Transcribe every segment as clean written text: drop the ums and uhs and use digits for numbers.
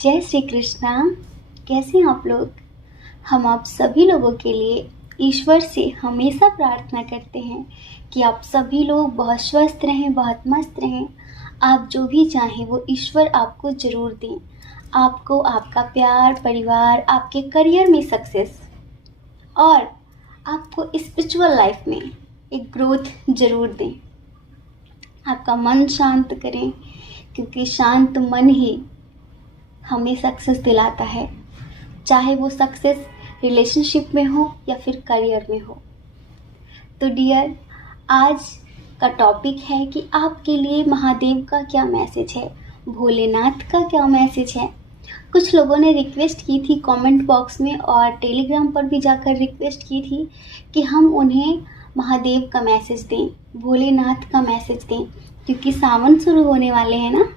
जय श्री कृष्णा। कैसे हैं आप लोग। हम आप सभी लोगों के लिए ईश्वर से हमेशा प्रार्थना करते हैं कि आप सभी लोग बहुत स्वस्थ रहें, बहुत मस्त रहें। आप जो भी चाहें वो ईश्वर आपको ज़रूर दें। आपको आपका प्यार, परिवार, आपके करियर में सक्सेस और आपको स्पिरिचुअल लाइफ में एक ग्रोथ ज़रूर दें। आपका मन शांत करें, क्योंकि शांत मन ही हमें सक्सेस दिलाता है, चाहे वो सक्सेस रिलेशनशिप में हो या फिर करियर में हो। तो डियर, आज का टॉपिक है कि आपके लिए महादेव का क्या मैसेज है, भोलेनाथ का क्या मैसेज है। कुछ लोगों ने रिक्वेस्ट की थी कमेंट बॉक्स में और टेलीग्राम पर भी जाकर रिक्वेस्ट की थी कि हम उन्हें महादेव का मैसेज दें, भोलेनाथ का मैसेज दें, क्योंकि सावन शुरू होने वाले हैं ना।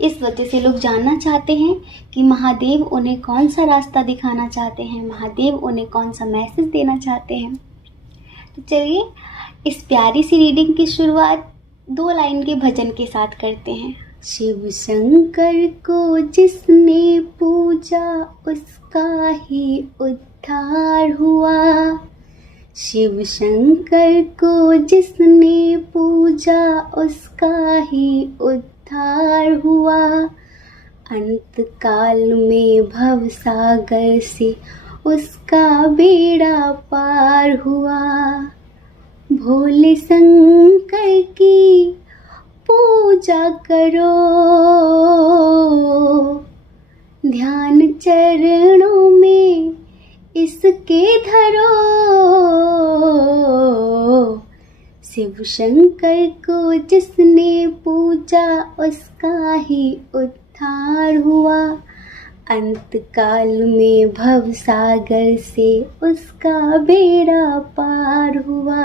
इस वजह से लोग जानना चाहते हैं कि महादेव उन्हें कौन सा रास्ता दिखाना चाहते हैं, महादेव उन्हें कौन सा मैसेज देना चाहते हैं। तो चलिए इस प्यारी सी रीडिंग की शुरुआत 2 लाइन के भजन के साथ करते हैं। शिव शंकर को जिसने पूजा उसका ही उद्धार हुआ। शिव शंकर को जिसने पूजा उसका ही उद्धार हुआ। अंत काल में भव सागर से उसका बेड़ा पार हुआ। भोले शंकर की पूजा करो, ध्यान चरणों में इसके धरो। शिव शंकर को जिसने पूजा उसका ही उद्धार हुआ। अंत काल में भव सागर से उसका बेड़ा पार हुआ।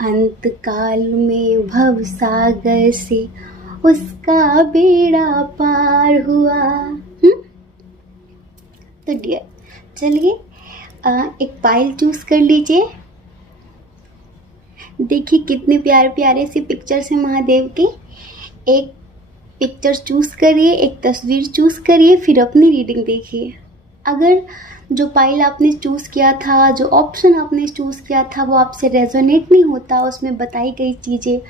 अंत काल में भव सागर से उसका बेड़ा पार हुआ। तो डियर, चलिए एक पाइल चूज कर लीजिए। देखिए कितने प्यारे प्यारे से पिक्चर्स हैं महादेव के। एक पिक्चर चूज़ करिए, एक तस्वीर चूज़ करिए, फिर अपनी रीडिंग देखिए। अगर जो पाइल आपने चूज़ किया था, जो ऑप्शन आपने चूज़ किया था, वो आपसे रेजोनेट नहीं होता, उसमें बताई गई चीज़ें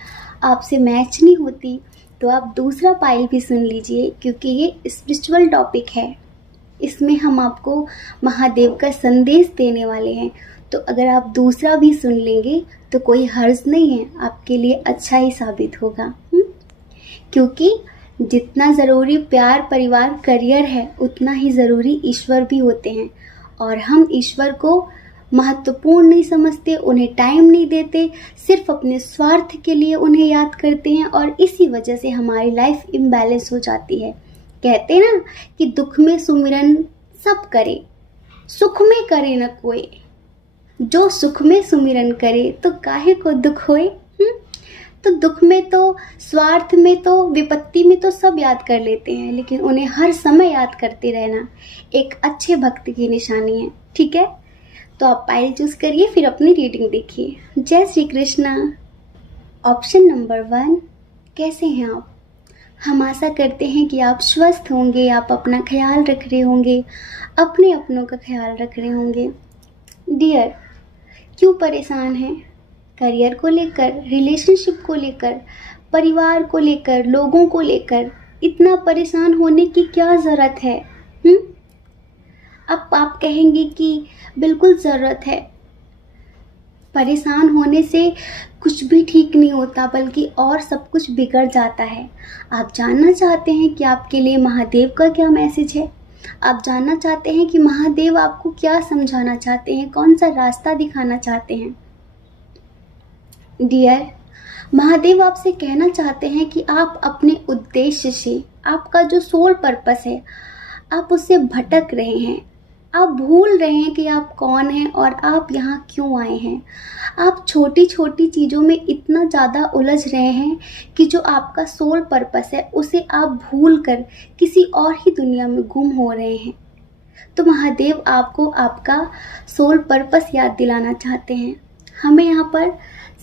आपसे मैच नहीं होती, तो आप दूसरा पाइल भी सुन लीजिए, क्योंकि ये स्पिरिचुअल टॉपिक है। इसमें हम आपको महादेव का संदेश देने वाले हैं। तो अगर आप दूसरा भी सुन लेंगे तो कोई हर्ज नहीं है, आपके लिए अच्छा ही साबित होगा। क्योंकि जितना ज़रूरी प्यार, परिवार, करियर है, उतना ही ज़रूरी ईश्वर भी होते हैं। और हम ईश्वर को महत्वपूर्ण नहीं समझते, उन्हें टाइम नहीं देते, सिर्फ अपने स्वार्थ के लिए उन्हें याद करते हैं, और इसी वजह से हमारी लाइफ इम्बैलेंस हो जाती है। कहते हैं ना कि दुख में सुमिरन सब करे, सुख में करे न कोई। जो सुख में सुमिरन करे तो काहे को दुख होए। तो दुख में तो, स्वार्थ में तो, विपत्ति में तो सब याद कर लेते हैं, लेकिन उन्हें हर समय याद करते रहना एक अच्छे भक्त की निशानी है। ठीक है, तो आप पाइल चूज करिए, फिर अपनी रीडिंग देखिए। जय श्री कृष्णा। ऑप्शन नंबर 1, कैसे हैं आप। हम आशा करते हैं कि आप स्वस्थ होंगे, आप अपना ख्याल रख रहे होंगे, अपने अपनों का ख्याल रख रहे होंगे। डियर, क्यों परेशान हैं। करियर को लेकर, रिलेशनशिप को लेकर, परिवार को लेकर, लोगों को लेकर इतना परेशान होने की क्या ज़रूरत है। अब आप कहेंगे कि बिल्कुल ज़रूरत है। परेशान होने से कुछ भी ठीक नहीं होता, बल्कि और सब कुछ बिगड़ जाता है। आप जानना चाहते हैं कि आपके लिए महादेव का क्या मैसेज है। आप जानना चाहते हैं कि महादेव आपको क्या समझाना चाहते हैं, कौन सा रास्ता दिखाना चाहते हैं। डियर, महादेव आपसे कहना चाहते हैं कि आप अपने उद्देश्य से, आपका जो सोल पर्पस है, आप उससे भटक रहे हैं। आप भूल रहे हैं कि आप कौन हैं और आप यहाँ क्यों आए हैं। आप छोटी छोटी चीज़ों में इतना ज़्यादा उलझ रहे हैं कि जो आपका सोल पर्पस है उसे आप भूल कर किसी और ही दुनिया में गुम हो रहे हैं। तो महादेव आपको आपका सोल पर्पस याद दिलाना चाहते हैं। हमें यहाँ पर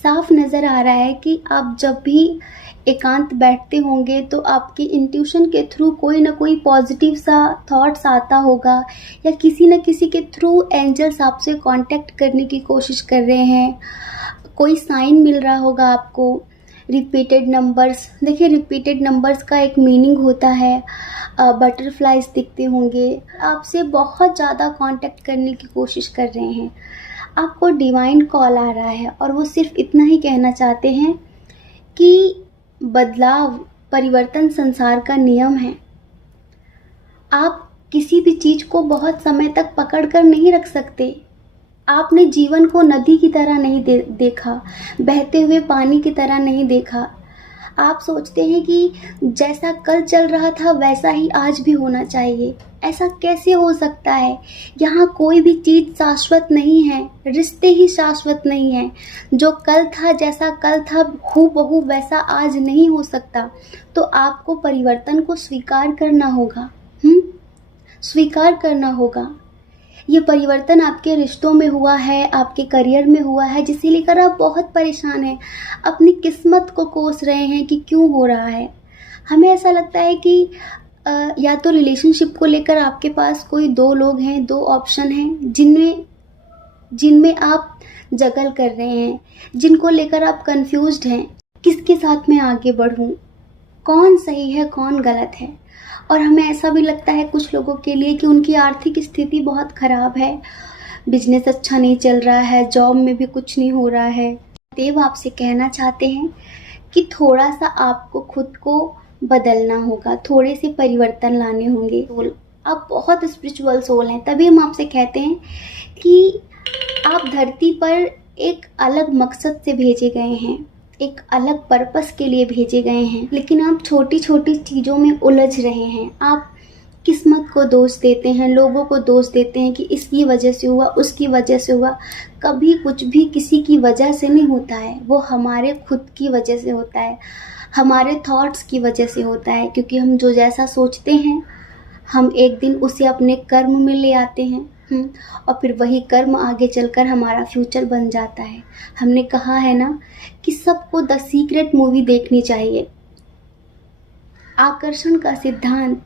साफ नज़र आ रहा है कि आप जब भी एकांत बैठते होंगे तो आपके इंट्यूशन के थ्रू कोई ना कोई पॉजिटिव सा थॉट्स आता होगा, या किसी न किसी के थ्रू एंजल्स आपसे कांटेक्ट करने की कोशिश कर रहे हैं, कोई साइन मिल रहा होगा आपको। रिपीटेड नंबर्स, देखिए रिपीटेड नंबर्स का एक मीनिंग होता है, बटरफ्लाइज दिखते होंगे, आपसे बहुत ज़्यादा कांटेक्ट करने की कोशिश कर रहे हैं। आपको डिवाइन कॉल आ रहा है और वो सिर्फ इतना ही कहना चाहते हैं कि बदलाव, परिवर्तन संसार का नियम है। आप किसी भी चीज़ को बहुत समय तक पकड़ कर नहीं रख सकते। आपने जीवन को नदी की तरह नहीं देखा, बहते हुए पानी की तरह नहीं देखा। आप सोचते हैं कि जैसा कल चल रहा था वैसा ही आज भी होना चाहिए। ऐसा कैसे हो सकता है? यहाँ कोई भी चीज़ शाश्वत नहीं है, रिश्ते ही शाश्वत नहीं हैं। जो कल था, जैसा कल था हूबहू वैसा आज नहीं हो सकता। तो आपको परिवर्तन को स्वीकार करना होगा। स्वीकार करना होगा। ये परिवर्तन आपके रिश्तों में हुआ है, आपके करियर में हुआ है, जिसे लेकर आप बहुत परेशान हैं, अपनी किस्मत को कोस रहे हैं कि क्यों हो रहा है। हमें ऐसा लगता है कि या तो रिलेशनशिप को लेकर आपके पास कोई दो लोग हैं, दो ऑप्शन हैं जिनमें आप जगल कर रहे हैं, जिनको लेकर आप कंफ्यूज्ड हैं, किसके साथ मैं आगे बढ़ूं, कौन सही है कौन गलत है। और हमें ऐसा भी लगता है कुछ लोगों के लिए कि उनकी आर्थिक स्थिति बहुत ख़राब है, बिजनेस अच्छा नहीं चल रहा है, जॉब में भी कुछ नहीं हो रहा है। देव आपसे कहना चाहते हैं कि थोड़ा सा आपको खुद को बदलना होगा, थोड़े से परिवर्तन लाने होंगे। आप बहुत स्पिरिचुअल सोल हैं, तभी हम आपसे कहते हैं कि आप धरती पर एक अलग मकसद से भेजे गए हैं, एक अलग पर्पस के लिए भेजे गए हैं। लेकिन आप छोटी छोटी चीज़ों में उलझ रहे हैं। आप किस्मत को दोष देते हैं, लोगों को दोष देते हैं कि इसकी वजह से हुआ, उसकी वजह से हुआ। कभी कुछ भी किसी की वजह से नहीं होता है, वो हमारे खुद की वजह से होता है, हमारे थॉट्स की वजह से होता है। क्योंकि हम जो जैसा सोचते हैं हम एक दिन उसे अपने कर्म में ले आते हैं, और फिर वही कर्म आगे चलकर हमारा फ्यूचर बन जाता है। हमने कहा है ना कि सबको द सीक्रेट मूवी देखनी चाहिए। आकर्षण का सिद्धांत,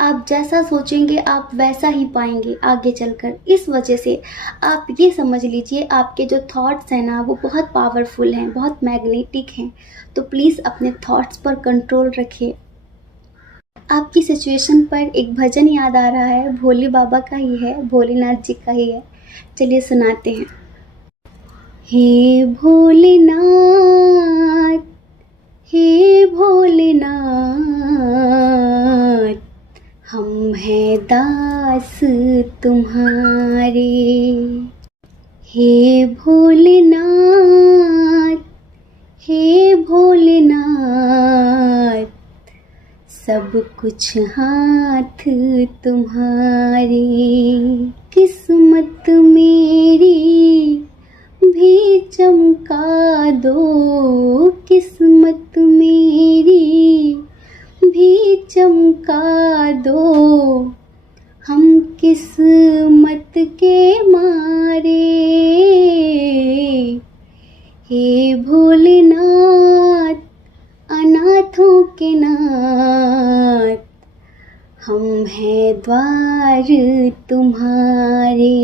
आप जैसा सोचेंगे आप वैसा ही पाएंगे आगे चलकर। इस वजह से आप ये समझ लीजिए आपके जो थॉट्स हैं ना वो बहुत पावरफुल हैं, बहुत मैग्नेटिक हैं। तो प्लीज़ अपने थॉट्स पर कंट्रोल रखिए। आपकी सिचुएशन पर एक भजन याद आ रहा है, भोले बाबा का ही है, भोलेनाथ जी का ही है। चलिए सुनाते हैं। हे भोलेनाथ, हे भोलेनाथ, हम हैं दास तुम्हारे। हे भोलेनाथ, हे भोलेनाथ, सब कुछ हाथ तुम्हारे। किस्मत मेरी भी चमका दो, किस्मत मेरी भी चमका दो, हम किस्मत के मारे। हे भोलेनाथ, अनाथों के नाथ, हम हैं द्वार तुम्हारे।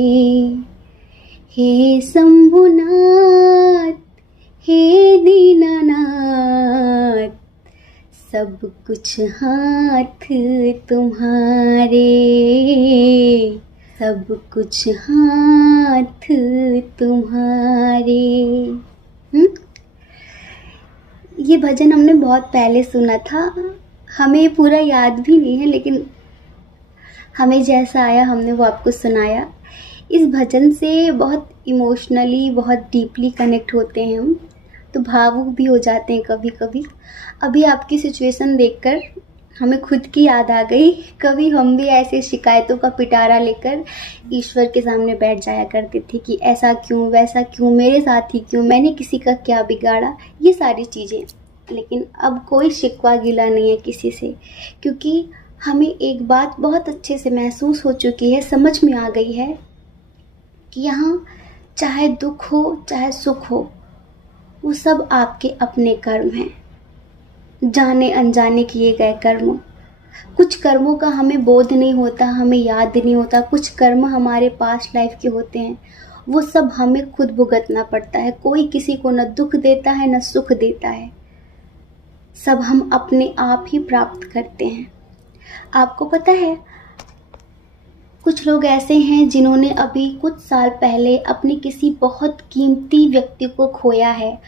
हे शंभुनाथ, हे दीनानाथ, सब कुछ हाथ तुम्हारे, सब कुछ हाथ तुम्हारे। ये भजन हमने बहुत पहले सुना था, हमें पूरा याद भी नहीं है, लेकिन हमें जैसा आया हमने वो आपको सुनाया। इस भजन से बहुत इमोशनली, बहुत डीपली कनेक्ट होते हैं हम, तो भावुक भी हो जाते हैं कभी कभी। अभी आपकी सिचुएशन देखकर हमें खुद की याद आ गई। कभी हम भी ऐसे शिकायतों का पिटारा लेकर ईश्वर के सामने बैठ जाया करते थे कि ऐसा क्यों, वैसा क्यों, मेरे साथ ही क्यों, मैंने किसी का क्या बिगाड़ा, ये सारी चीज़ें। लेकिन अब कोई शिकवा गिला नहीं है किसी से, क्योंकि हमें एक बात बहुत अच्छे से महसूस हो चुकी है, समझ में आ गई है कि यहाँ चाहे दुख हो चाहे सुख हो, वो सब आपके अपने कर्म हैं। जाने अनजाने किए गए कर्म। कुछ कर्मों का हमें बोध नहीं होता, हमें याद नहीं होता। कुछ कर्म हमारे पास्ट लाइफ के होते हैं, वो सब हमें खुद भुगतना पड़ता है। कोई किसी को न दुख देता है न सुख देता है, सब हम अपने आप ही प्राप्त करते हैं। आपको पता है, कुछ लोग ऐसे हैं जिन्होंने अभी कुछ साल पहले अपने किसी बहुत कीमती व्यक्ति को खोया है।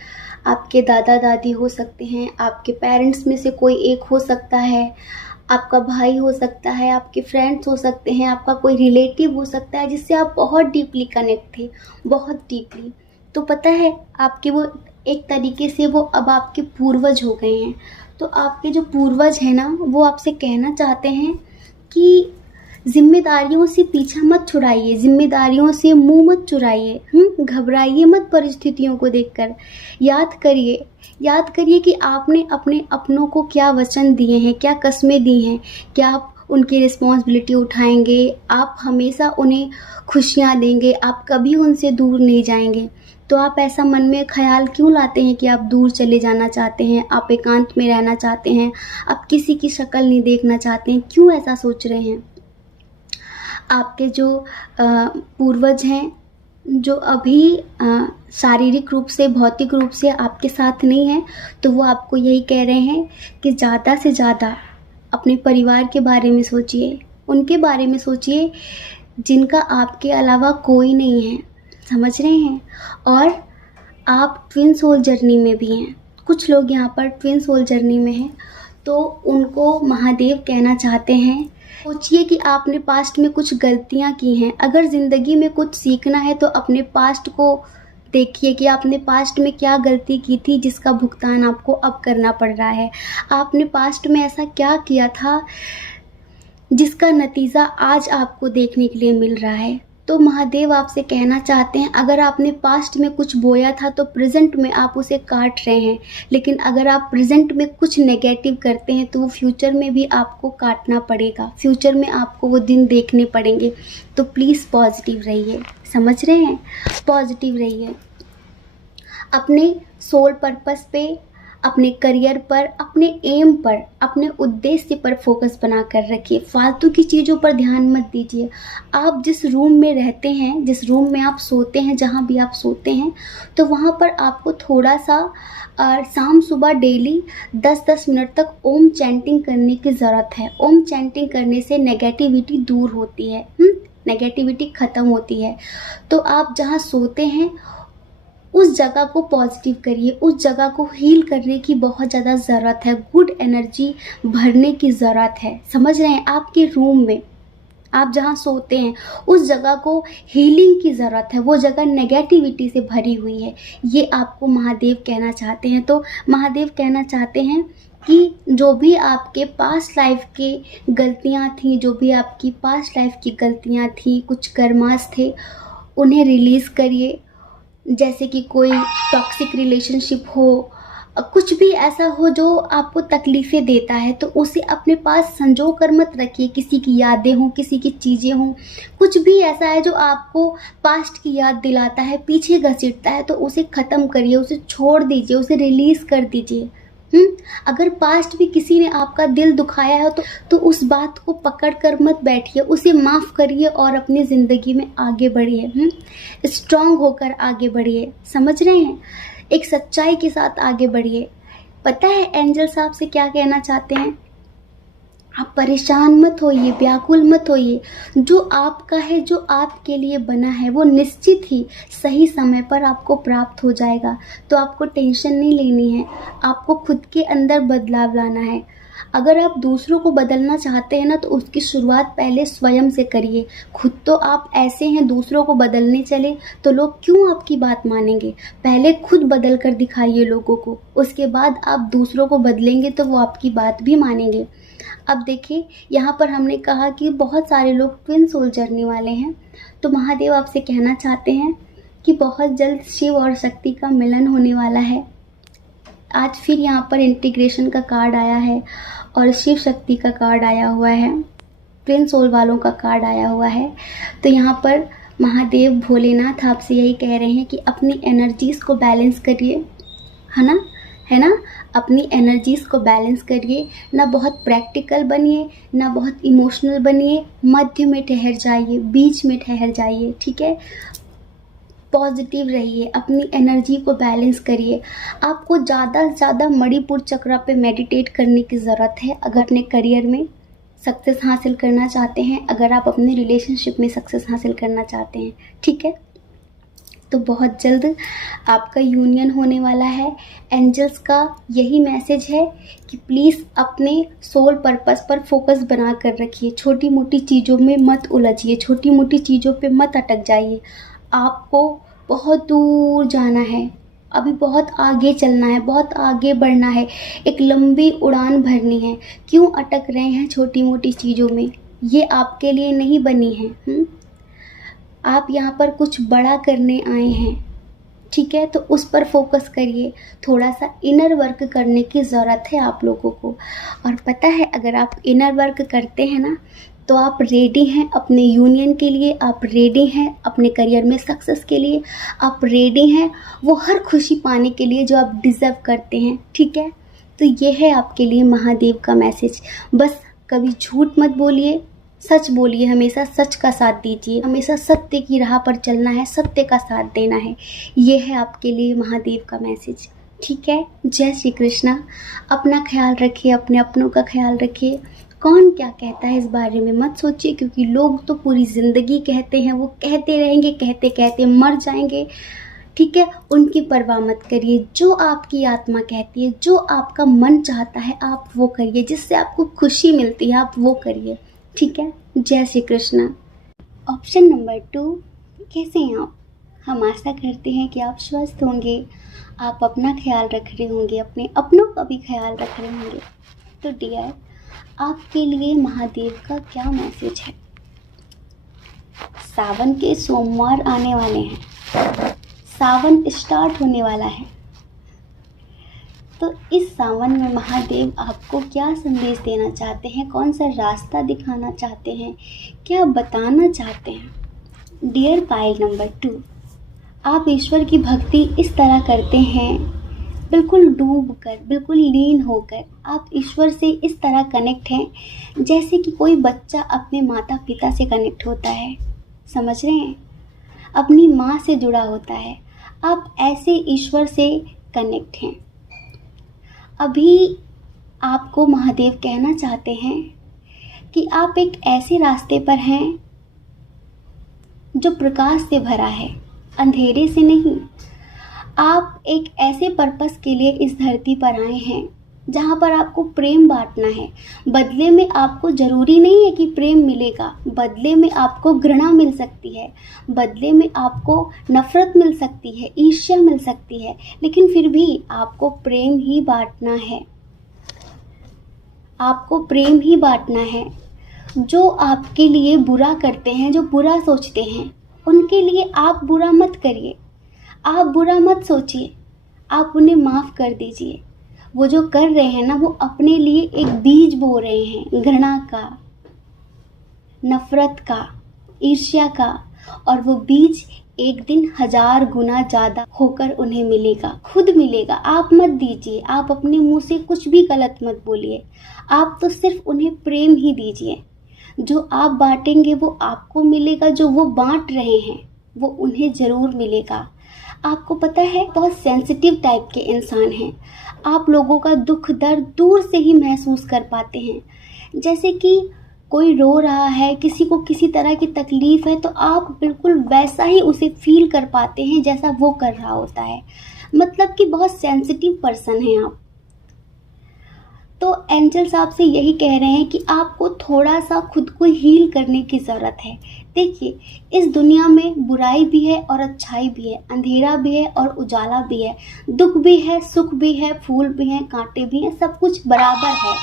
आपके दादा दादी हो सकते हैं, आपके पेरेंट्स में से कोई एक हो सकता है, आपका भाई हो सकता है, आपके फ्रेंड्स हो सकते हैं, आपका कोई रिलेटिव हो सकता है जिससे आप बहुत डीपली कनेक्ट थे, बहुत डीपली। तो पता है, आपके वो एक तरीके से वो अब आपके पूर्वज हो गए हैं। तो आपके जो पूर्वज हैं ना, वो आपसे कहना चाहते हैं कि जिम्मेदारियों से पीछा मत छुड़ाइए, जिम्मेदारियों से मुंह मत चुराइए, घबराइए मत परिस्थितियों को देखकर। याद करिए कि आपने अपने अपनों को क्या वचन दिए हैं, क्या कस्में दी हैं, क्या आप उनकी रिस्पॉन्सिबिलिटी उठाएंगे, आप हमेशा उन्हें खुशियाँ देंगे, आप कभी उनसे दूर नहीं जाएंगे। तो आप ऐसा मन में ख्याल क्यों लाते हैं कि आप दूर चले जाना चाहते हैं, आप एकांत में रहना चाहते हैं, आप किसी की शक्ल नहीं देखना चाहते हैं? क्यों ऐसा सोच रहे हैं? आपके जो पूर्वज हैं, जो अभी शारीरिक रूप से, भौतिक रूप से आपके साथ नहीं हैं, तो वो आपको यही कह रहे हैं कि ज़्यादा से ज़्यादा अपने परिवार के बारे में सोचिए, उनके बारे में सोचिए जिनका आपके अलावा कोई नहीं है। समझ रहे हैं? और आप ट्विन सोल जर्नी में भी हैं। कुछ लोग यहाँ पर ट्विन सोल जर्नी में हैं, तो उनको महादेव कहना चाहते हैं, सोचिए कि आपने पास्ट में कुछ गलतियाँ की हैं। अगर ज़िंदगी में कुछ सीखना है तो अपने पास्ट को देखिए कि आपने पास्ट में क्या गलती की थी जिसका भुगतान आपको अब करना पड़ रहा है। आपने पास्ट में ऐसा क्या किया था जिसका नतीजा आज आपको देखने के लिए मिल रहा है। तो महादेव आपसे कहना चाहते हैं, अगर आपने पास्ट में कुछ बोया था तो प्रेजेंट में आप उसे काट रहे हैं, लेकिन अगर आप प्रेजेंट में कुछ नेगेटिव करते हैं तो वो फ्यूचर में भी आपको काटना पड़ेगा, फ्यूचर में आपको वो दिन देखने पड़ेंगे। तो प्लीज़ पॉजिटिव रहिए। समझ रहे हैं? पॉजिटिव रहिए, अपने सोल पर्पस पे, अपने करियर पर, अपने एम पर, अपने उद्देश्य पर फोकस बना कर रखिए। फालतू की चीज़ों पर ध्यान मत दीजिए। आप जिस रूम में रहते हैं, जिस रूम में आप सोते हैं, जहाँ भी आप सोते हैं, तो वहाँ पर आपको थोड़ा सा शाम सुबह डेली 10-10 मिनट तक ओम चैंटिंग करने की ज़रूरत है। ओम चैंटिंग करने से नेगेटिविटी दूर होती है, नेगेटिविटी ख़त्म होती है। तो आप जहाँ सोते हैं उस जगह को पॉजिटिव करिए, उस जगह को हील करने की बहुत ज़्यादा ज़रूरत है, गुड एनर्जी भरने की ज़रूरत है। समझ रहे हैं? आपके रूम में आप जहाँ सोते हैं उस जगह को हीलिंग की ज़रूरत है, वो जगह नेगेटिविटी से भरी हुई है, ये आपको महादेव कहना चाहते हैं। तो महादेव कहना चाहते हैं कि जो भी आपके पास्ट लाइफ की गलतियाँ थी, जो भी आपकी पास्ट लाइफ की गलतियाँ थी, कुछ कर्मास थे, उन्हें रिलीज़ करिए। जैसे कि कोई टॉक्सिक रिलेशनशिप हो, कुछ भी ऐसा हो जो आपको तकलीफ़ें देता है, तो उसे अपने पास संजो कर मत रखिए। किसी की यादें हों, किसी की चीज़ें हों, कुछ भी ऐसा है जो आपको पास्ट की याद दिलाता है, पीछे घसीटता है, तो उसे ख़त्म करिए, उसे छोड़ दीजिए, उसे रिलीज़ कर दीजिए। अगर पास्ट में किसी ने आपका दिल दुखाया है तो उस बात को पकड़ कर मत बैठिए, उसे माफ़ करिए और अपनी ज़िंदगी में आगे बढ़िए, स्ट्रांग होकर आगे बढ़िए। समझ रहे हैं? एक सच्चाई के साथ आगे बढ़िए। पता है एंजल साहब से क्या कहना चाहते हैं? आप परेशान मत होइए, व्याकुल मत होइए। जो आपका है, जो आपके लिए बना है, वो निश्चित ही सही समय पर आपको प्राप्त हो जाएगा। तो आपको टेंशन नहीं लेनी है, आपको खुद के अंदर बदलाव लाना है। अगर आप दूसरों को बदलना चाहते हैं ना, तो उसकी शुरुआत पहले स्वयं से करिए। खुद तो आप ऐसे हैं, दूसरों को बदलने चले तो लोग क्यों आपकी बात मानेंगे? पहले खुद बदल कर दिखाइए लोगों को, उसके बाद आप दूसरों को बदलेंगे तो वो आपकी बात भी मानेंगे। अब देखिए, यहाँ पर हमने कहा कि बहुत सारे लोग ट्विन सोल जर्नी वाले हैं, तो महादेव आपसे कहना चाहते हैं कि बहुत जल्द शिव और शक्ति का मिलन होने वाला है। आज फिर यहाँ पर इंटीग्रेशन का कार्ड आया है और शिव शक्ति का कार्ड आया हुआ है, ट्विन सोल वालों का कार्ड आया हुआ है। तो यहाँ पर महादेव भोलेनाथ आपसे यही कह रहे हैं कि अपनी एनर्जीज़ को बैलेंस करिए, है ना? है ना। अपनी एनर्जीज़ को बैलेंस करिए, ना बहुत प्रैक्टिकल बनिए ना बहुत इमोशनल बनिए, मध्य में ठहर जाइए, बीच में ठहर जाइए, ठीक है। पॉजिटिव रहिए, अपनी एनर्जी को बैलेंस करिए। आपको ज़्यादा से ज़्यादा मणिपुर चक्र पे मेडिटेट करने की ज़रूरत है अगर अपने करियर में सक्सेस हासिल करना चाहते हैं, अगर आप अपने रिलेशनशिप में सक्सेस हासिल करना चाहते हैं, ठीक है। तो बहुत जल्द आपका यूनियन होने वाला है। एंजल्स का यही मैसेज है कि प्लीज़ अपने सोल पर्पस पर फोकस बना कर रखिए, छोटी मोटी चीज़ों में मत उलझिए, छोटी मोटी चीज़ों पे मत अटक जाइए। आपको बहुत दूर जाना है, अभी बहुत आगे चलना है, बहुत आगे बढ़ना है, एक लंबी उड़ान भरनी है। क्यों अटक रहे हैं छोटी मोटी चीज़ों में? ये आपके लिए नहीं बनी है। आप यहाँ पर कुछ बड़ा करने आए हैं, ठीक है। तो उस पर फोकस करिए, थोड़ा सा इनर वर्क करने की ज़रूरत है आप लोगों को। और पता है, अगर आप इनर वर्क करते हैं ना, तो आप रेडी हैं अपने यूनियन के लिए, आप रेडी हैं अपने करियर में सक्सेस के लिए, आप रेडी हैं वो हर खुशी पाने के लिए जो आप डिज़र्व करते हैं, ठीक है। तो ये है आपके लिए महादेव का मैसेज। बस कभी झूठ मत बोलिए, सच बोलिए, हमेशा सच का साथ दीजिए, हमेशा सत्य की राह पर चलना है, सत्य का साथ देना है। ये है आपके लिए महादेव का मैसेज, ठीक है। जय श्री कृष्णा। अपना ख्याल रखिए, अपने अपनों का ख्याल रखिए। कौन क्या कहता है इस बारे में मत सोचिए, क्योंकि लोग तो पूरी ज़िंदगी कहते हैं, वो कहते रहेंगे, कहते कहते मर जाएंगे, ठीक है। उनकी परवाह मत करिए। जो आपकी आत्मा कहती है, जो आपका मन चाहता है, आप वो करिए, जिससे आपको खुशी मिलती है आप वो करिए, ठीक है। जय श्री कृष्णा। ऑप्शन नंबर 2, कैसे हैं आप? हम आशा करते हैं कि आप स्वस्थ होंगे, आप अपना ख्याल रख रहे होंगे, अपने अपनों का भी ख्याल रख रहे होंगे। तो डियर, आपके लिए महादेव का क्या मैसेज है? सावन के सोमवार आने वाले हैं, सावन स्टार्ट होने वाला है। तो इस सावन में महादेव आपको क्या संदेश देना चाहते हैं, कौन सा रास्ता दिखाना चाहते हैं, क्या बताना चाहते हैं? डियर पाइल नंबर 2, आप ईश्वर की भक्ति इस तरह करते हैं, बिल्कुल डूब कर, बिल्कुल लीन होकर आप ईश्वर से इस तरह कनेक्ट हैं जैसे कि कोई बच्चा अपने माता पिता से कनेक्ट होता है, समझ रहे हैं? अपनी माँ से जुड़ा होता है। आप ऐसे ईश्वर से कनेक्ट हैं। अभी आपको महादेव कहना चाहते हैं कि आप एक ऐसे रास्ते पर हैं जो प्रकाश से भरा है, अंधेरे से नहीं। आप एक ऐसे पर्पस के लिए इस धरती पर आए हैं जहाँ पर आपको प्रेम बांटना है। बदले में आपको ज़रूरी नहीं है कि प्रेम मिलेगा, बदले में आपको घृणा मिल सकती है, बदले में आपको नफ़रत मिल सकती है, ईर्ष्या मिल सकती है, लेकिन फिर भी आपको प्रेम ही बांटना है। आपको प्रेम ही बांटना है। जो आपके लिए बुरा करते हैं, जो बुरा सोचते हैं, उनके लिए आप बुरा मत करिए, आप बुरा मत सोचिए, आप उन्हें माफ़ कर दीजिए। वो जो कर रहे हैं ना, वो अपने लिए एक बीज बो रहे हैं, घृणा का, नफ़रत का, ईर्ष्या का, और वो बीज एक दिन 1000 गुना ज़्यादा होकर उन्हें मिलेगा, खुद मिलेगा। आप मत दीजिए, आप अपने मुंह से कुछ भी गलत मत बोलिए, आप तो सिर्फ उन्हें प्रेम ही दीजिए। जो आप बांटेंगे वो आपको मिलेगा, जो वो बांट रहे हैं वो उन्हें ज़रूर मिलेगा। आपको पता है, बहुत सेंसिटिव टाइप के इंसान हैं। आप लोगों का दुख दर्द दूर से ही महसूस कर पाते हैं। जैसे कि कोई रो रहा है, किसी को किसी तरह की तकलीफ़ है, तो आप बिल्कुल वैसा ही उसे फील कर पाते हैं जैसा वो कर रहा होता है। मतलब कि बहुत सेंसिटिव पर्सन हैं आप। तो एंजल्स आपसे यही कह रहे हैं कि आपको थोड़ा सा खुद को हील करने की ज़रूरत है। देखिए, इस दुनिया में बुराई भी है और अच्छाई भी है, अंधेरा भी है और उजाला भी है, दुख भी है, सुख भी है, फूल भी हैं, कांटे भी हैं, सब कुछ बराबर है,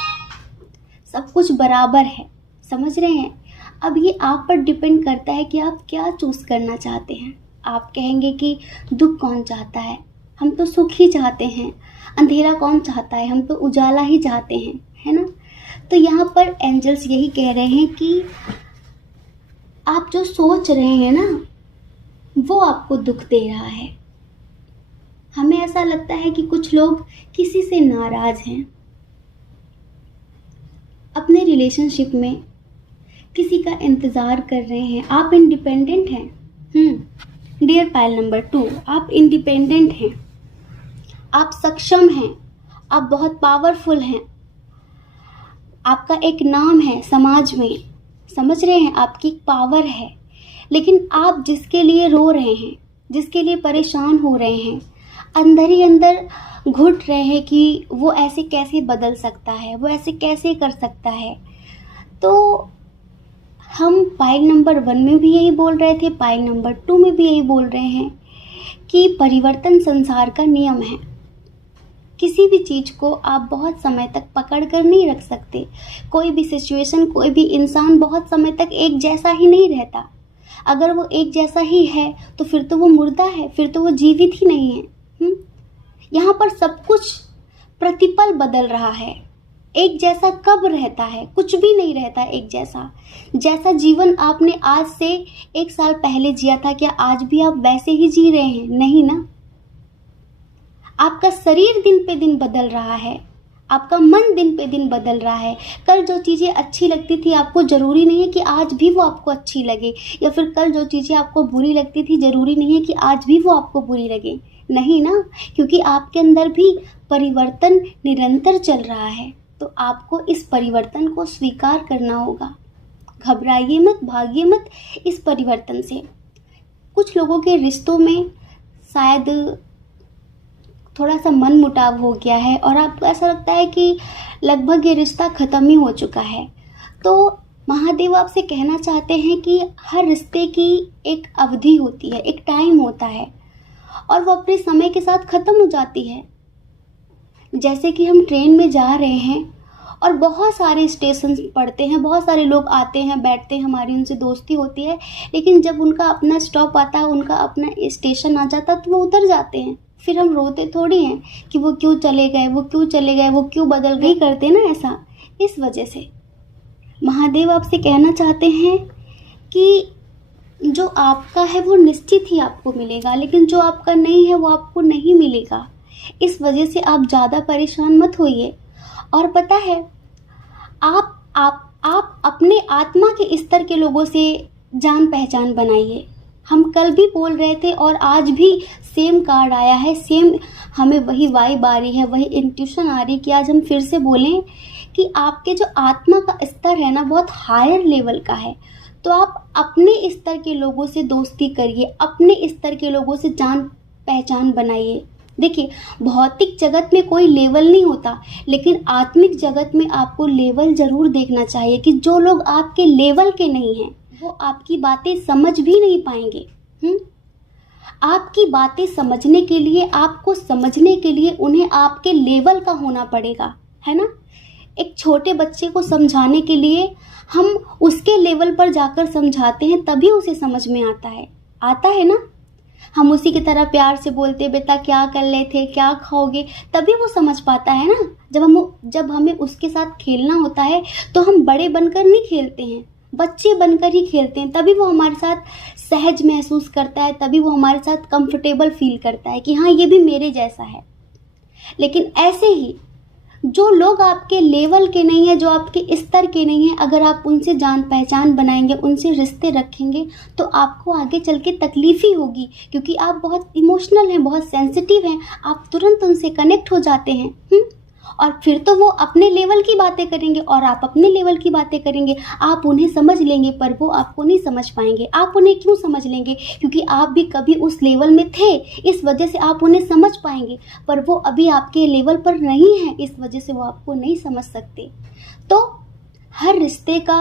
सब कुछ बराबर है, समझ रहे हैं? अब ये आप पर डिपेंड करता है कि आप क्या चूज़ करना चाहते हैं। आप कहेंगे कि दुख कौन चाहता है, हम तो सुख ही चाहते हैं। अंधेरा कौन चाहता है, हम तो उजाला ही चाहते हैं, है ना? तो यहाँ पर एंजल्स यही कह रहे हैं कि आप जो सोच रहे हैं ना, वो आपको दुख दे रहा है। हमें ऐसा लगता है कि कुछ लोग किसी से नाराज हैं, अपने रिलेशनशिप में किसी का इंतज़ार कर रहे हैं। आप इंडिपेंडेंट हैं। डियर पाइल नंबर 2, आप इंडिपेंडेंट हैं, आप सक्षम हैं, आप बहुत पावरफुल हैं, आपका एक नाम है समाज में, समझ रहे हैं, आपकी पावर है। लेकिन आप जिसके लिए रो रहे हैं, जिसके लिए परेशान हो रहे हैं, अंदर ही अंदर घुट रहे हैं कि वो ऐसे कैसे बदल सकता है, वो ऐसे कैसे कर सकता है। तो हम पाइल नंबर 1 में भी यही बोल रहे थे, पाइल नंबर 2 में भी यही बोल रहे हैं कि परिवर्तन संसार का नियम है। किसी भी चीज़ को आप बहुत समय तक पकड़ कर नहीं रख सकते। कोई भी सिचुएशन, कोई भी इंसान बहुत समय तक एक जैसा ही नहीं रहता। अगर वो एक जैसा ही है तो फिर तो वो मुर्दा है, फिर तो वो जीवित ही नहीं है। यहाँ पर सब कुछ प्रतिपल बदल रहा है। एक जैसा कब रहता है? कुछ भी नहीं रहता एक जैसा। जैसा जीवन आपने आज से 1 साल पहले जिया था, क्या आज भी आप वैसे ही जी रहे हैं? नहीं ना। आपका शरीर दिन पे दिन बदल रहा है, आपका मन दिन पे दिन बदल रहा है। कल जो चीज़ें अच्छी लगती थी आपको, ज़रूरी नहीं है कि आज भी वो आपको अच्छी लगे, या फिर कल जो चीज़ें आपको बुरी लगती थी ज़रूरी नहीं है कि आज भी वो आपको बुरी लगे। नहीं ना, क्योंकि आपके अंदर भी परिवर्तन निरंतर चल रहा है। तो आपको इस परिवर्तन को स्वीकार करना होगा। घबराइए मत, भागिए मत इस परिवर्तन से। कुछ लोगों के रिश्तों में शायद थोड़ा सा मन मुटाव हो गया है और आपको ऐसा लगता है कि लगभग ये रिश्ता ख़त्म ही हो चुका है। तो महादेव आपसे कहना चाहते हैं कि हर रिश्ते की एक अवधि होती है, एक टाइम होता है, और वो अपने समय के साथ ख़त्म हो जाती है। जैसे कि हम ट्रेन में जा रहे हैं और बहुत सारे स्टेशन पड़ते हैं, बहुत सारे लोग आते हैं, बैठते हैं, हमारी उनसे दोस्ती होती है, लेकिन जब उनका अपना स्टॉप आता है, उनका अपना स्टेशन आ जाता है, तो वो उतर जाते हैं। फिर हम रोते थोड़ी हैं कि वो क्यों चले गए, वो क्यों चले गए, वो क्यों बदल गए, करते ना ऐसा। इस वजह से महादेव आपसे कहना चाहते हैं कि जो आपका है वो निश्चित ही आपको मिलेगा, लेकिन जो आपका नहीं है वो आपको नहीं मिलेगा। इस वजह से आप ज़्यादा परेशान मत होइए। और पता है, आप अपने आत्मा के स्तर के लोगों से जान पहचान बनाइए। हम कल भी बोल रहे थे और आज भी सेम कार्ड आया है, सेम हमें वही वाइब आ रही है, वही इंट्यूशन आ रही है कि आज हम फिर से बोलें कि आपके जो आत्मा का स्तर है ना, बहुत हायर लेवल का है। तो आप अपने स्तर के लोगों से दोस्ती करिए, अपने स्तर के लोगों से जान पहचान बनाइए। देखिए, भौतिक जगत में कोई लेवल नहीं होता, लेकिन आत्मिक जगत में आपको लेवल ज़रूर देखना चाहिए कि जो लोग आपके लेवल के नहीं हैं वो आपकी बातें समझ भी नहीं पाएंगे। आपकी बातें समझने के लिए, आपको समझने के लिए उन्हें आपके लेवल का होना पड़ेगा, है ना। एक छोटे बच्चे को समझाने के लिए हम उसके लेवल पर जाकर समझाते हैं, तभी उसे समझ में आता है ना। हम उसी की तरह प्यार से बोलते, बेटा क्या कर रहे थे, क्या खाओगे, तभी वो समझ पाता है ना। जब हमें उसके साथ खेलना होता है तो हम बड़े बनकर नहीं खेलते हैं, बच्चे बनकर ही खेलते हैं। तभी वो हमारे साथ सहज महसूस करता है, तभी वो हमारे साथ कंफर्टेबल फील करता है कि हाँ, ये भी मेरे जैसा है। लेकिन ऐसे ही जो लोग आपके लेवल के नहीं है, जो आपके स्तर के नहीं है, अगर आप उनसे जान पहचान बनाएंगे, उनसे रिश्ते रखेंगे, तो आपको आगे चल के तकलीफ ही होगी, क्योंकि आप बहुत इमोशनल हैं, बहुत सेंसिटिव हैं, आप तुरंत उनसे कनेक्ट हो जाते हैं। और फिर तो वो अपने लेवल की बातें करेंगे और आप अपने लेवल की बातें करेंगे। आप उन्हें समझ लेंगे पर वो आपको नहीं समझ पाएंगे। आप उन्हें क्यों समझ लेंगे? क्योंकि आप भी कभी उस लेवल में थे, इस वजह से आप उन्हें समझ पाएंगे, पर वो अभी आपके लेवल पर नहीं है, इस वजह से वो आपको नहीं समझ सकते। तो हर रिश्ते का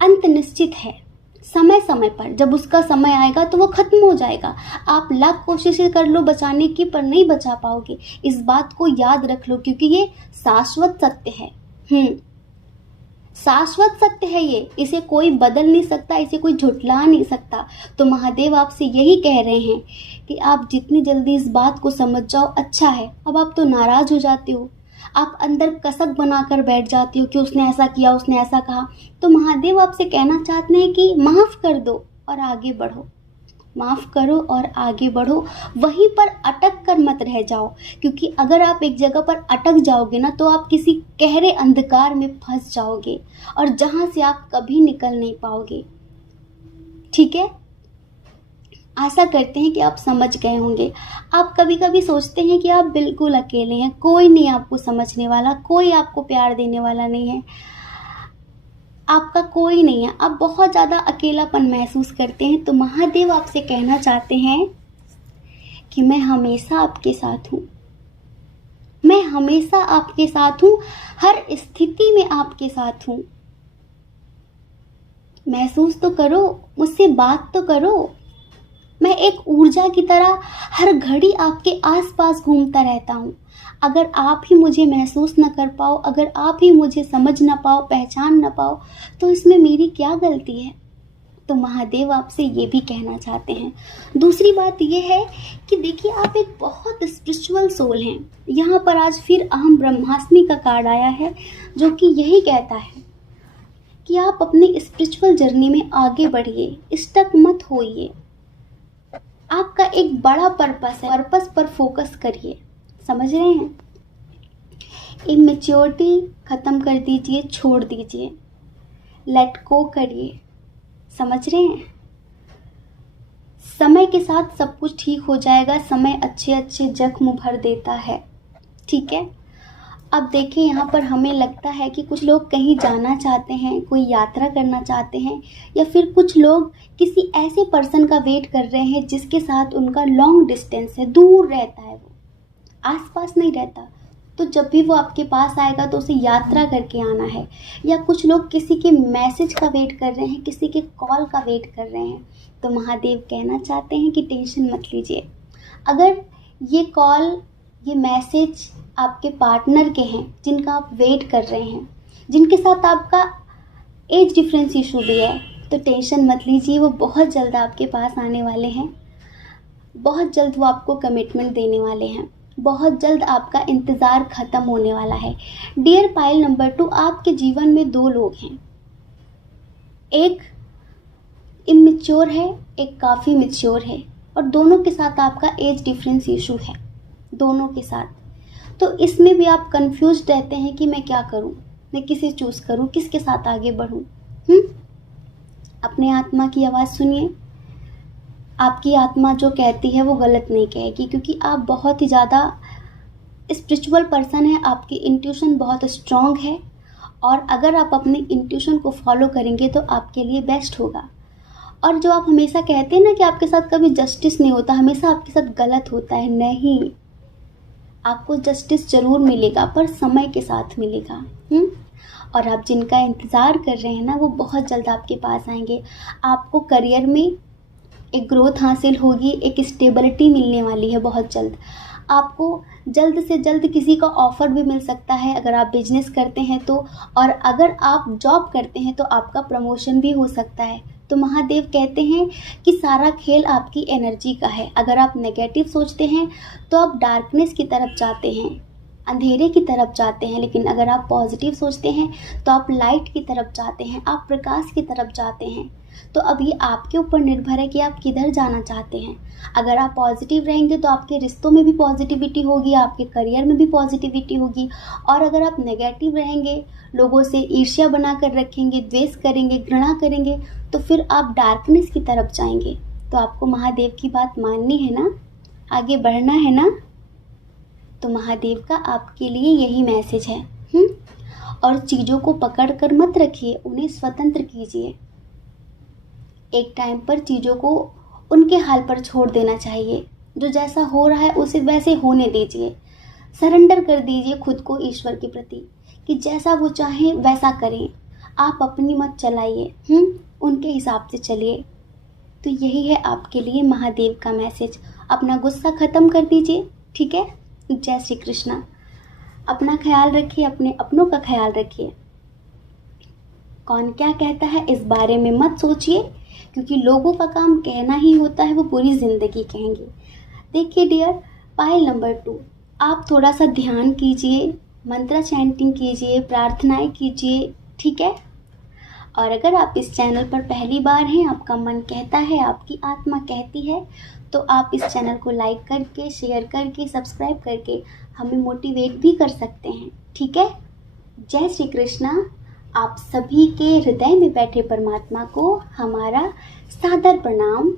अंत निश्चित है, समय समय पर। जब उसका समय आएगा तो वो खत्म हो जाएगा। आप लाख कोशिशें कर लो बचाने की, पर नहीं बचा पाओगे। इस बात को याद रख लो, क्योंकि ये शाश्वत सत्य है। शाश्वत सत्य है ये, इसे कोई बदल नहीं सकता, इसे कोई झुठला नहीं सकता। तो महादेव आपसे यही कह रहे हैं कि आप जितनी जल्दी इस बात को समझ जाओ अच्छा है। अब आप तो नाराज हो जाते हो, आप अंदर कसक बनाकर बैठ जाती हो कि उसने ऐसा किया, उसने ऐसा कहा। तो महादेव आपसे कहना चाहते हैं कि माफ़ कर दो और आगे बढ़ो। माफ़ करो और आगे बढ़ो। वहीं पर अटक कर मत रह जाओ, क्योंकि अगर आप एक जगह पर अटक जाओगे ना तो आप किसी गहरे अंधकार में फंस जाओगे और जहाँ से आप कभी निकल नहीं पाओगे। ठीक है, आशा करते हैं कि आप समझ गए होंगे। आप कभी कभी सोचते हैं कि आप बिल्कुल अकेले हैं, कोई नहीं आपको समझने वाला, कोई आपको प्यार देने वाला नहीं है, आपका कोई नहीं है, आप बहुत ज़्यादा अकेलापन महसूस करते हैं। तो महादेव आपसे कहना चाहते हैं कि मैं हमेशा आपके साथ हूँ, मैं हमेशा आपके साथ हूँ, हर स्थिति में आपके साथ हूँ। महसूस तो करो, मुझसे बात तो करो। मैं एक ऊर्जा की तरह हर घड़ी आपके आसपास घूमता रहता हूँ। अगर आप ही मुझे महसूस न कर पाओ, अगर आप ही मुझे समझ न पाओ, पहचान न पाओ, तो इसमें मेरी क्या गलती है? तो महादेव आपसे ये भी कहना चाहते हैं। दूसरी बात ये है कि देखिए, आप एक बहुत स्पिरिचुअल सोल हैं। यहाँ पर आज फिर अहम ब्रह्मास्मि का कार्ड आया है, जो कि यही कहता है कि आप अपनी स्पिरिचुअल जर्नी में आगे बढ़िए, स्टक मत होइए। आपका एक बड़ा पर्पस है, पर्पस पर फोकस करिए। समझ रहे हैं? इमेच्योरिटी खत्म कर दीजिए, छोड़ दीजिए, लेट गो करिए। समझ रहे हैं? समय के साथ सब कुछ ठीक हो जाएगा। समय अच्छे अच्छे जख्म भर देता है। ठीक है, अब देखिए, यहाँ पर हमें लगता है कि कुछ लोग कहीं जाना चाहते हैं, कोई यात्रा करना चाहते हैं, या फिर कुछ लोग किसी ऐसे पर्सन का वेट कर रहे हैं जिसके साथ उनका लॉन्ग डिस्टेंस है, दूर रहता है, वो आसपास नहीं रहता। तो जब भी वो आपके पास आएगा तो उसे यात्रा करके आना है। या कुछ लोग किसी के मैसेज का वेट कर रहे हैं, किसी के कॉल का वेट कर रहे हैं। तो महादेव कहना चाहते हैं कि टेंशन मत लीजिए। अगर ये कॉल, ये मैसेज आपके पार्टनर के हैं जिनका आप वेट कर रहे हैं, जिनके साथ आपका एज डिफरेंस इशू भी है, तो टेंशन मत लीजिए। वो बहुत जल्द आपके पास आने वाले हैं, बहुत जल्द वो आपको कमिटमेंट देने वाले हैं, बहुत जल्द आपका इंतज़ार ख़त्म होने वाला है। डियर पाइल नंबर 2, आपके जीवन में 2 लोग हैं, एक इमेच्योर है, एक काफ़ी मैच्योर है, और दोनों के साथ आपका एज डिफरेंस इशू है, दोनों के साथ। तो इसमें भी आप कंफ्यूज रहते हैं कि मैं क्या करूं, मैं किसे चूज़ करूं, किसके साथ आगे बढ़ूं। अपने आत्मा की आवाज़ सुनिए। आपकी आत्मा जो कहती है वो गलत नहीं कहेगी, क्योंकि आप बहुत ही ज़्यादा स्पिरिचुअल पर्सन है, आपकी इंट्यूशन बहुत स्ट्रांग है, और अगर आप अपनी इंट्यूशन को फॉलो करेंगे तो आपके लिए बेस्ट होगा। और जो आप हमेशा कहते हैं ना कि आपके साथ कभी जस्टिस नहीं होता, हमेशा आपके साथ गलत होता है, नहीं, आपको जस्टिस जरूर मिलेगा, पर समय के साथ मिलेगा। और आप जिनका इंतज़ार कर रहे हैं ना, वो बहुत जल्द आपके पास आएंगे। आपको करियर में एक ग्रोथ हासिल होगी, एक स्टेबिलिटी मिलने वाली है बहुत जल्द। आपको जल्द से जल्द किसी का ऑफ़र भी मिल सकता है अगर आप बिजनेस करते हैं तो, और अगर आप जॉब करते हैं तो आपका प्रमोशन भी हो सकता है। तो महादेव कहते हैं कि सारा खेल आपकी एनर्जी का है। अगर आप नेगेटिव सोचते हैं तो आप डार्कनेस की तरफ जाते हैं, अंधेरे की तरफ जाते हैं, लेकिन अगर आप पॉजिटिव सोचते हैं तो आप लाइट की तरफ जाते हैं, आप प्रकाश की तरफ जाते हैं। तो अब ये आपके ऊपर निर्भर है कि आप किधर जाना चाहते हैं। अगर आप पॉजिटिव रहेंगे तो आपके रिश्तों में भी पॉजिटिविटी होगी, आपके करियर में भी पॉजिटिविटी होगी। और अगर आप नेगेटिव रहेंगे, लोगों से ईर्ष्या बना कर रखेंगे, द्वेष करेंगे, घृणा करेंगे, तो फिर आप डार्कनेस की तरफ जाएंगे। तो आपको महादेव की बात माननी है ना, आगे बढ़ना है ना। तो महादेव का आपके लिए यही मैसेज है। और चीज़ों को पकड़ कर मत रखिए, उन्हें स्वतंत्र कीजिए। एक टाइम पर चीज़ों को उनके हाल पर छोड़ देना चाहिए। जो जैसा हो रहा है उसे वैसे होने दीजिए। सरेंडर कर दीजिए खुद को ईश्वर के प्रति कि जैसा वो चाहें वैसा करें। आप अपनी मत चलाइए, उनके हिसाब से चलिए। तो यही है आपके लिए महादेव का मैसेज। अपना गुस्सा ख़त्म कर दीजिए, ठीक है। जय श्री कृष्णा। अपना ख्याल रखिए, अपने अपनों का ख्याल रखिए। कौन क्या कहता है इस बारे में मत सोचिए, क्योंकि लोगों का काम कहना ही होता है, वो पूरी ज़िंदगी कहेंगे। देखिए डियर पाइल नंबर 2, आप थोड़ा सा ध्यान कीजिए, मंत्र चैंटिंग कीजिए, प्रार्थनाएं कीजिए, ठीक है। और अगर आप इस चैनल पर पहली बार हैं, आपका मन कहता है, आपकी आत्मा कहती है, तो आप इस चैनल को लाइक करके, शेयर करके, सब्सक्राइब करके हमें मोटिवेट भी कर सकते हैं। ठीक है। जय श्री कृष्णा। आप सभी के हृदय में बैठे परमात्मा को हमारा सादर प्रणाम।